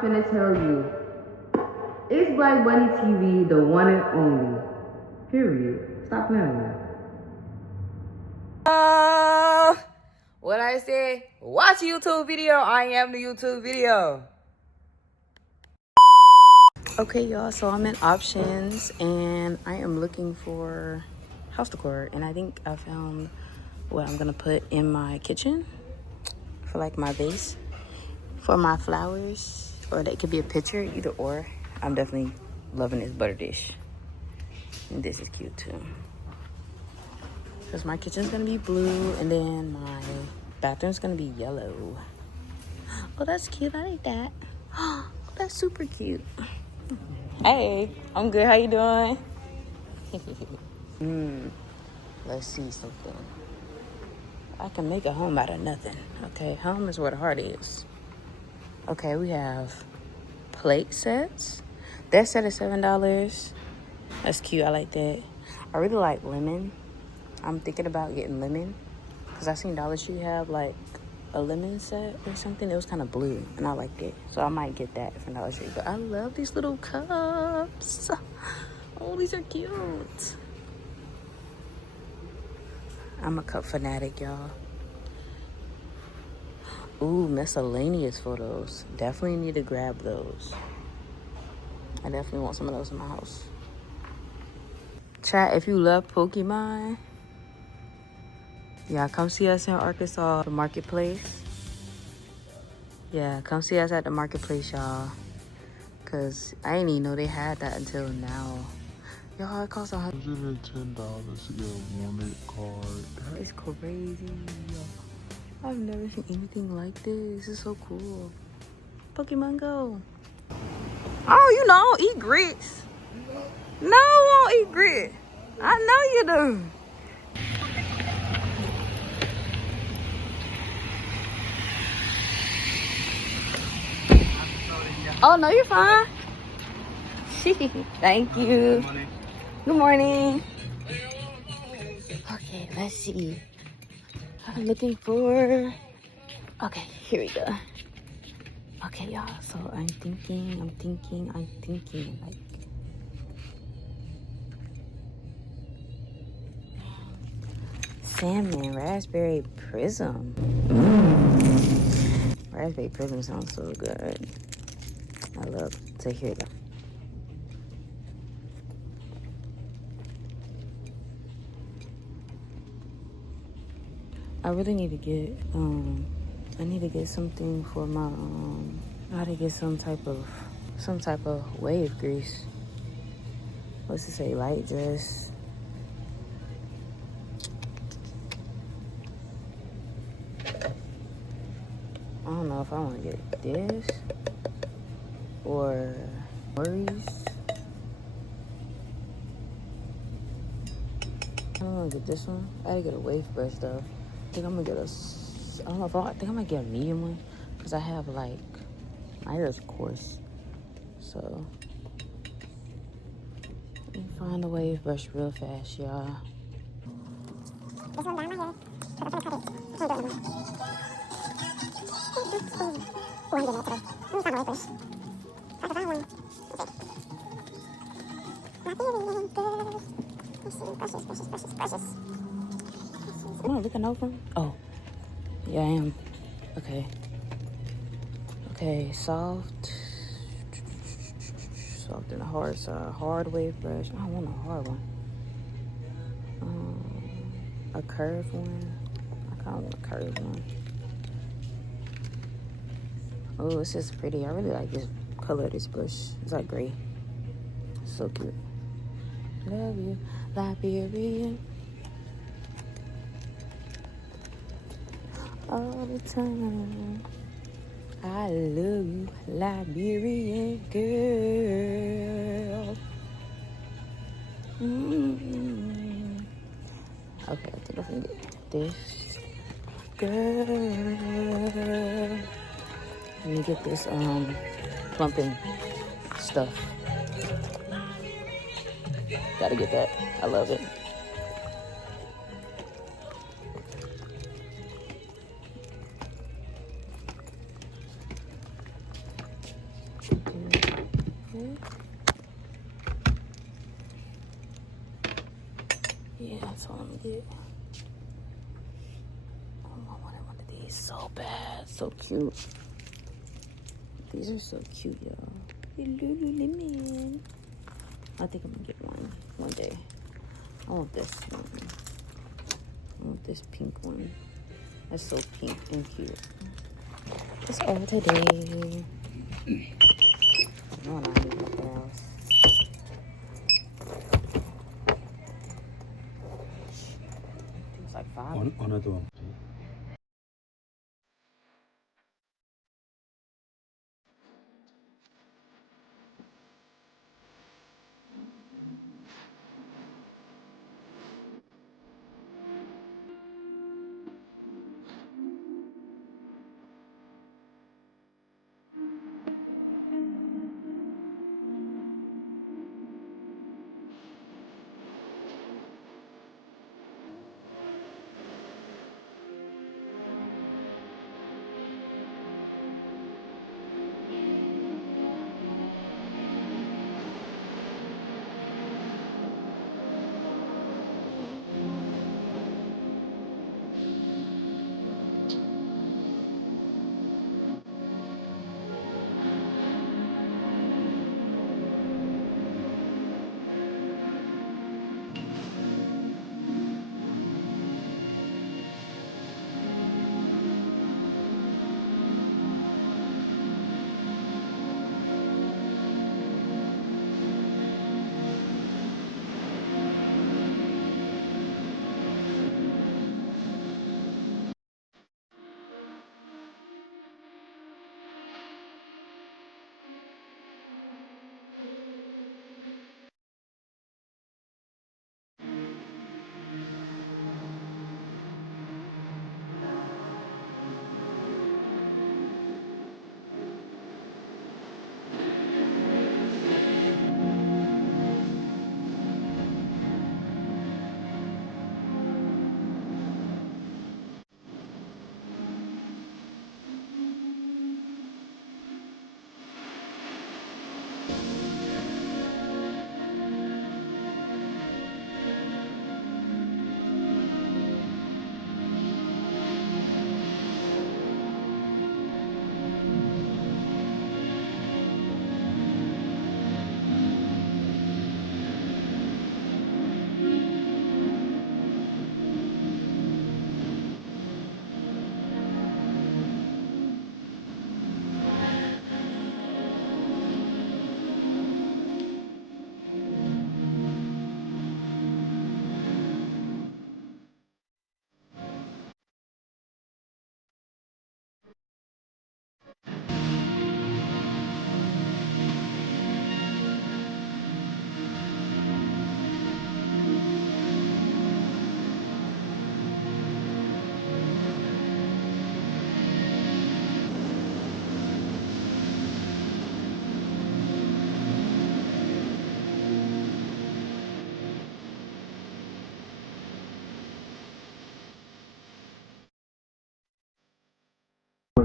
finna tell you. It's Blackbonnietv, the one and only. Period. Stop playing with me. What I say? Watch a YouTube video. I am the YouTube video. Okay, y'all, so I'm in options and I am looking for house decor, and I think I found what I'm gonna put in my kitchen for like my vase for my flowers, or that could be a picture, either or. I'm definitely loving this butter dish, and this is cute too, because my kitchen's gonna be blue and then my bathroom's gonna be yellow. Oh, that's cute. I like that. Oh, that's super cute. Hey, I'm good. How you doing? Let's see something. I can make a home out of nothing. Okay, home is where the heart is. Okay, we have plate sets. That set is $7. That's cute. I like that. I really like lemon. I'm thinking about getting lemon because I seen Dollar Tree have like a lemon set or something. It was kind of blue and I liked it, so I might get that from Dollar Tree. But I love these little cups. Oh, these are cute. I'm a cup fanatic, y'all. Ooh, miscellaneous photos. Definitely need to grab those. I definitely want some of those in my house. Chat, if you love Pokemon, yeah, come see us in Arkansas, the marketplace. Yeah, come see us at the marketplace, y'all. Cause I didn't even know they had that until now. Y'all, it costs $110 to get a Walmart card. That is crazy. I've never seen anything like this. It's so cool. Pokemon Go. Oh, you know, I don't eat grits. No, I won't eat grit. I know you do. Oh, no, you're fine. Thank you. Good morning. Okay, let's see. I'm looking for... Okay, here we go. Okay, y'all. So I'm thinking like... Salmon, raspberry prism. Raspberry prism sounds so good. I love to hear that. I really need to get I need to get something for my I gotta get some type of wave grease. What's it say? Light dress. I don't know if I want to get this or Worries. I don't want to get this one. I gotta get a wave brush though. I think I'm gonna get I don't know if I think I'm gonna get a medium one because I have like my hair is coarse. So let me find the wave brush real fast, y'all. This one down my hair. So I'm gonna cut it. I can't do it anymore. Oh, I'm getting it today. Let me find a wave brush. I can find one. Okay. Brushes. Am I looking over? Oh, yeah, I am. Okay. Okay, soft and hard side. Hard wave brush. I don't want a hard one. A curved one. I kind of want a curved one. Oh, it's just pretty. I really like this color of this bush. It's like gray. It's so cute. Love you, Liberia. All the time. I love you, Liberian girl. Okay, I think I can get this. Girl. Let me get this plumping stuff. Gotta get that. I love it. Yeah, so let me get. Oh, I wanted one of these so bad. So cute. These are so cute, y'all. Lululemon. I think I'm gonna get one day. I want this one. I want this pink one. That's so pink and cute. That's all today. No, I need nothing else. It's like $5. Another one.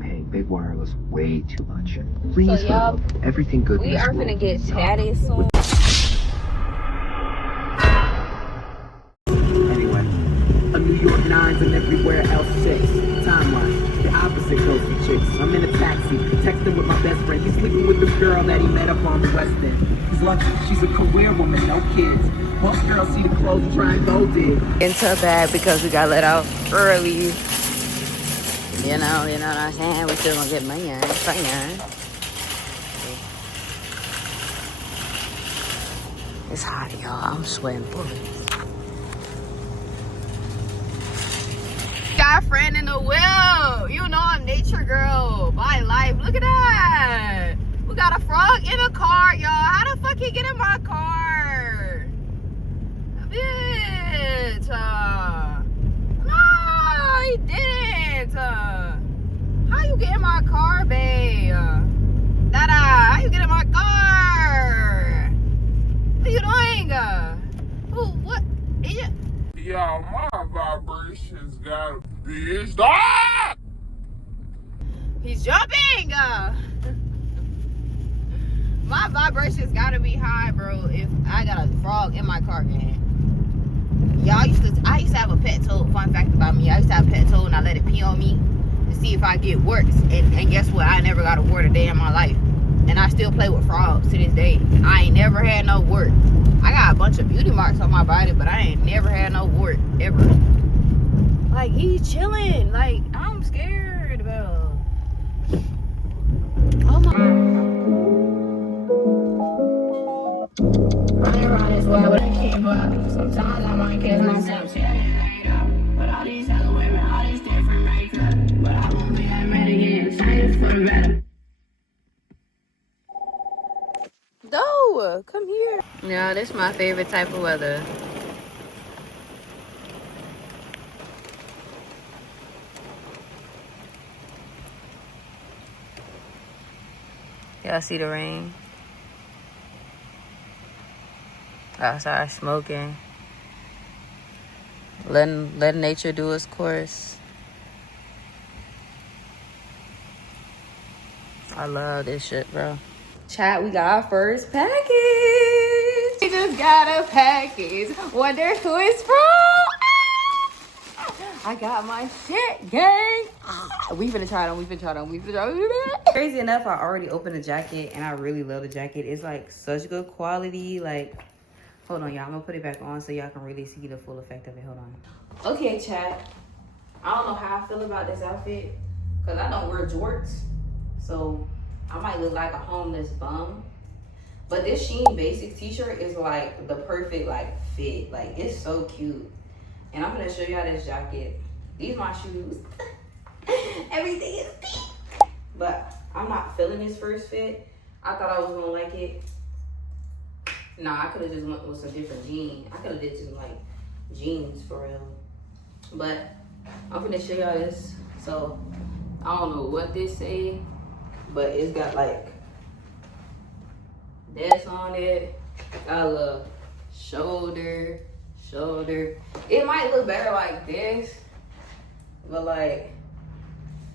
Paying big wireless way too much. Please, So y'all, everything good. we are gonna get tatted soon. Anyway, a New York 9s and everywhere else 6. Timeline, the opposite goes for chicks. I'm in a taxi, texting with my best friend. He's sleeping with this girl that he met up on the West End. He's lucky, she's a career woman, no kids. Most girls see the clothes and try and go dig. Into a bag because we got let out early. You know what I'm saying? We still gonna get money on it. It's hot, y'all. I'm sweating bullets. Got a friend in the wheel. You know I'm nature girl by life. Look at that. We got a frog in a car, y'all. How the fuck he get in my car? Bitch. No, he didn't. How you get in my car, babe? Dada, how you get in my car? What are you doing? What? Yeah, my vibrations got a bitch. Stop! He's jumping! My vibrations gotta be high, bro, if I got a frog in my car, man. I used to have a pet toad. Fun fact about me, I used to have a pet toad and I let it pee on me to see if I get warts. And guess what? I never got a wart a day in my life. And I still play with frogs to this day. I ain't never had no wart. I got a bunch of beauty marks on my body, but I ain't never had no wart ever. Like, he's chilling. Like, I'm scared about. Oh my. Running around this world, but I keep up. Sometimes I might kill myself, but all these other women, all these different makeup. But I won't be that mad again. Change for the better. No, come here. No, this is my favorite type of weather. Y'all see the rain? Outside smoking. Letting nature do its course. I love this shit, bro. Chat, we got our first package. We just got a package. Wonder who it's from. I got my shit, gang. We finna try it on. Crazy enough, I already opened the jacket and I really love the jacket. It's like such good quality. Like, hold on, y'all. I'm gonna put it back on so y'all can really see the full effect of it. Hold on. Okay, chat. I don't know how I feel about this outfit because I don't wear jorts. So I might look like a homeless bum. But this SHEIN Basics t-shirt is like the perfect like fit. Like, it's so cute. And I'm gonna show y'all this jacket. These my shoes. Everything is pink. But I'm not feeling this first fit. I thought I was gonna like it. Nah, I could have just went with some different jeans. I could have did some like jeans for real. But I'm gonna show y'all this. So I don't know what this say, but it's got like this on it. Got a little shoulder. It might look better like this, but like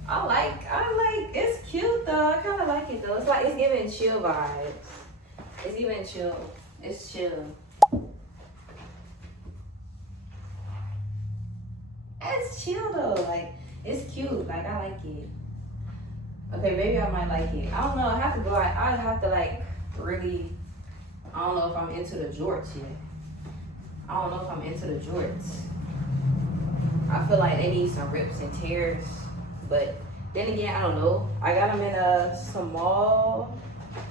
I like it's cute though. I kind of like it though. It's like it's giving chill vibes. It's even chill. It's chill. It's chill though. Like, it's cute. Like, I like it. Okay, maybe I might like it. I don't know. I have to go. I have to like really. I don't know if I'm into the jorts yet. I don't know if I'm into the jorts. I feel like they need some rips and tears, but then again, I don't know. I got them in a small.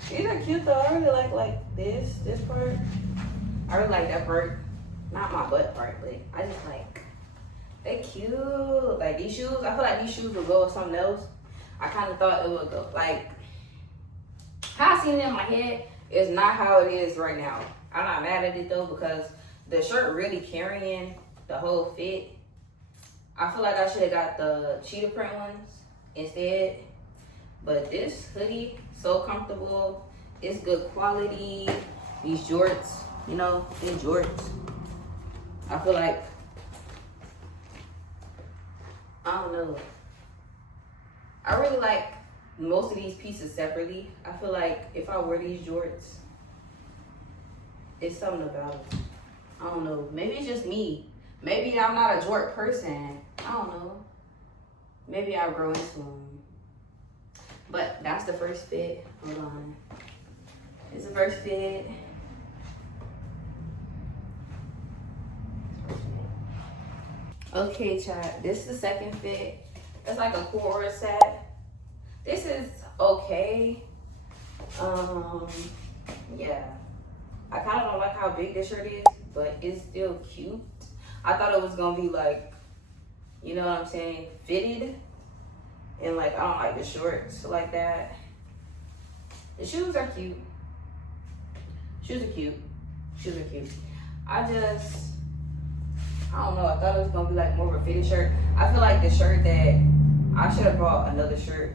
These are cute though. I really like this part. I really like that part. Not my butt part, but I just like, they cute. Like these shoes, I feel like these shoes would go with something else. I kind of thought it would go, like, how I seen it in my head is not how it is right now. I'm not mad at it though, because the shirt really carrying the whole fit. I feel like I should have got the cheetah print ones instead. But this hoodie, so comfortable. It's good quality. These jorts, you know, these jorts. I feel like, I don't know. I really like most of these pieces separately. I feel like if I wear these jorts, it's something about it. I don't know. Maybe it's just me. Maybe I'm not a jort person. I don't know. Maybe I'll grow into them. But that's the first fit. Hold on. It's the first fit. Okay, chat. This is the second fit. It's like a quarter set. This is okay. Yeah. I kind of don't like how big this shirt is, but it's still cute. I thought it was gonna be like, you know what I'm saying, fitted. And like, I don't like the shorts like that. The shoes are cute. Shoes are cute. I don't know, I thought it was gonna be like more of a fitted shirt. I feel like the shirt that, I should have bought another shirt,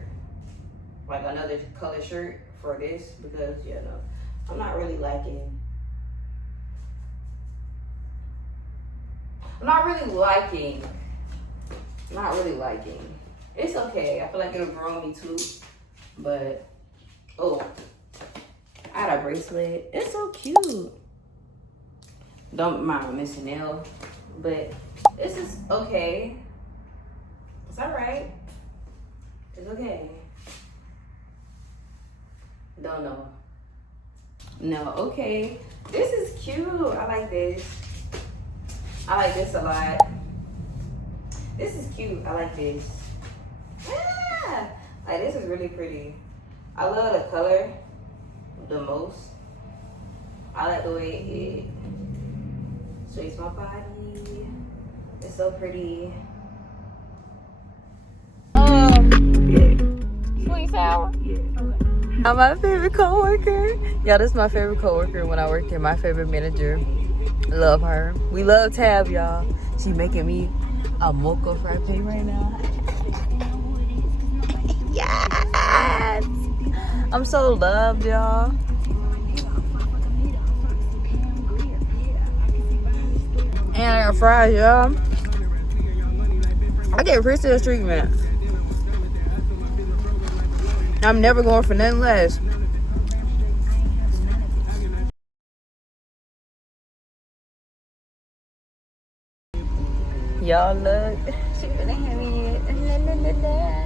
like another color shirt for this, because, you know, I'm not really liking. Not really liking. It's okay. I feel like it'll grow on me too. But, oh, I had a bracelet. It's so cute. Don't mind missing nail. But this is okay. It's alright. It's okay. Don't know. No, okay. This is cute. I like this. I like this a lot. This is cute. I like this. Yeah. Like, this is really pretty. I love the color the most. I like the way it shapes my body. It's so pretty. Sweet sour. I'm my favorite coworker. Y'all, this is my favorite coworker when I work here. My favorite manager. Love her. We love Tab, y'all. She making me a mocha frappe right now. Yes! I'm so loved, y'all. And I got fries, y'all. I get princess treatment. I'm never going for nothing less. Y'all look. She finna hand me it. La, la, la, la.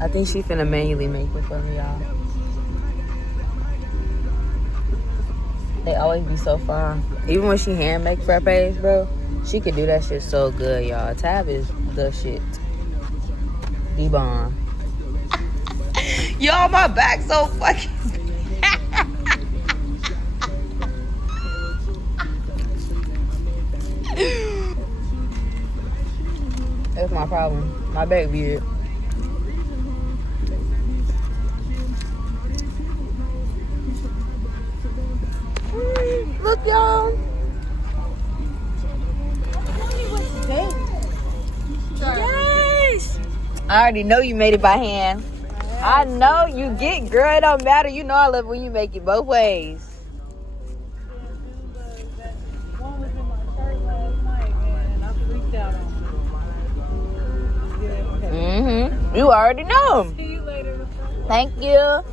I think she finna manually make it for me, y'all. They always be so fun. Even when she hand make frappes, bro, she could do that shit so good, y'all. Tab is the shit. The bomb. Y'all, my back so fucking That's my problem. My back weird. Look, y'all. Yes. I already know you made it by hand. I know you get, girl. It don't matter. You know I love when you make it both ways. One was in my shirt last night, man, and I freaked out on it. You already know. See you later. Thank you.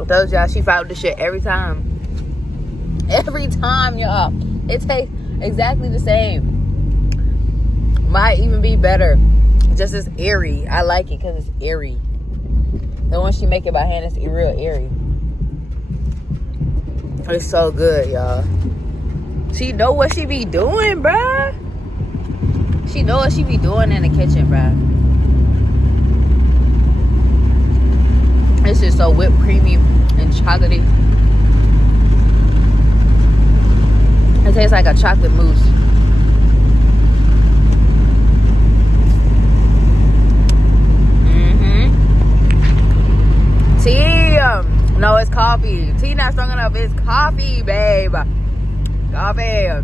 I told y'all she found this shit every time. Every time, y'all. It tastes exactly the same. Might even be better. Just as airy. I like it because it's airy. The one she make it by hand is real airy. It's so good, y'all. She know what she be doing, bruh. She know what she be doing in the kitchen, bruh. This is so whipped creamy and chocolatey. It tastes like a chocolate mousse. Tea. No, it's coffee. Tea not strong enough. It's coffee, babe. Coffee.